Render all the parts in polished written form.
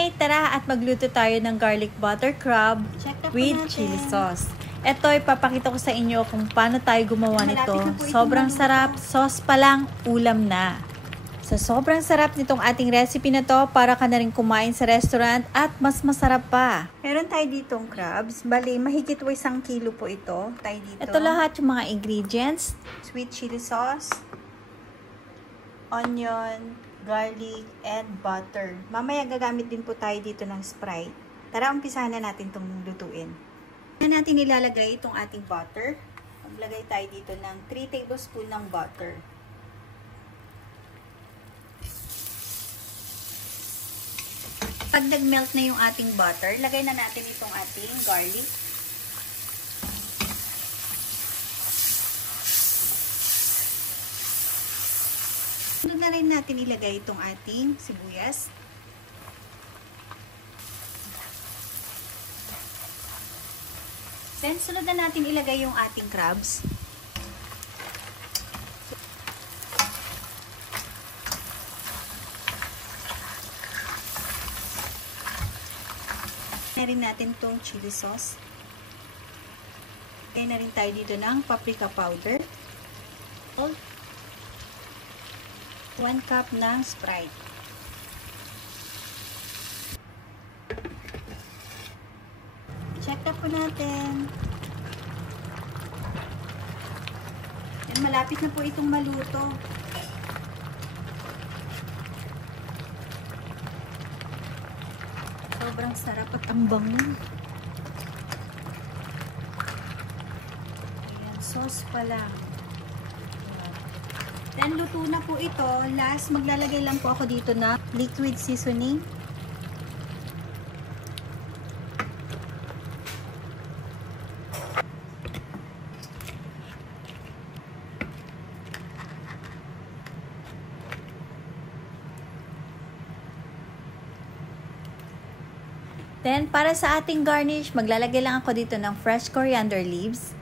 Hi! Tara at magluto tayo ng garlic butter crab with chili sauce. Ito, ipapakita ko sa inyo kung paano tayo gumawa nito. Sobrang sarap, sauce pa lang, ulam na. Sa sobrang sarap nitong ating recipe na to, para ka na rin kumain sa restaurant at mas masarap pa. Meron tayo ditong crabs. Bali, mahigit 1 kilo po ito. Tayo dito. Ito lahat yung mga ingredients. Sweet chili sauce, onion, garlic, and butter. Mamaya gagamit din po tayo dito ng Sprite. Tara, umpisahan na natin itong lutuin. Na natin ilalagay itong ating butter. Maglagay tayo dito ng 3 tablespoon ng butter. Pag nag-melt na yung ating butter, lagay na natin itong ating garlic. Sunod na rin natin ilagay itong ating sibuyas. Then, sunod na natin ilagay yung ating crabs. Na rin natin itong chili sauce. Lagay na rin tayo dito ng paprika powder. 1 cup ng Sprite. Check na po natin. Yan, malapit na po itong maluto. Sobrang sarap at ang bango. Ayan, sauce pa lang. Then, luto na po ito. Last, maglalagay lang po ako dito na liquid seasoning. Then, para sa ating garnish, maglalagay lang ako dito ng fresh coriander leaves.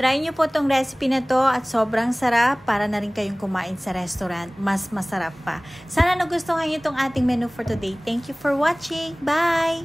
Try nyo po itong recipe na to at sobrang sarap, para na rin kayong kumain sa restaurant. Mas masarap pa. Sana nagustuhan nyo itong ating menu for today. Thank you for watching. Bye!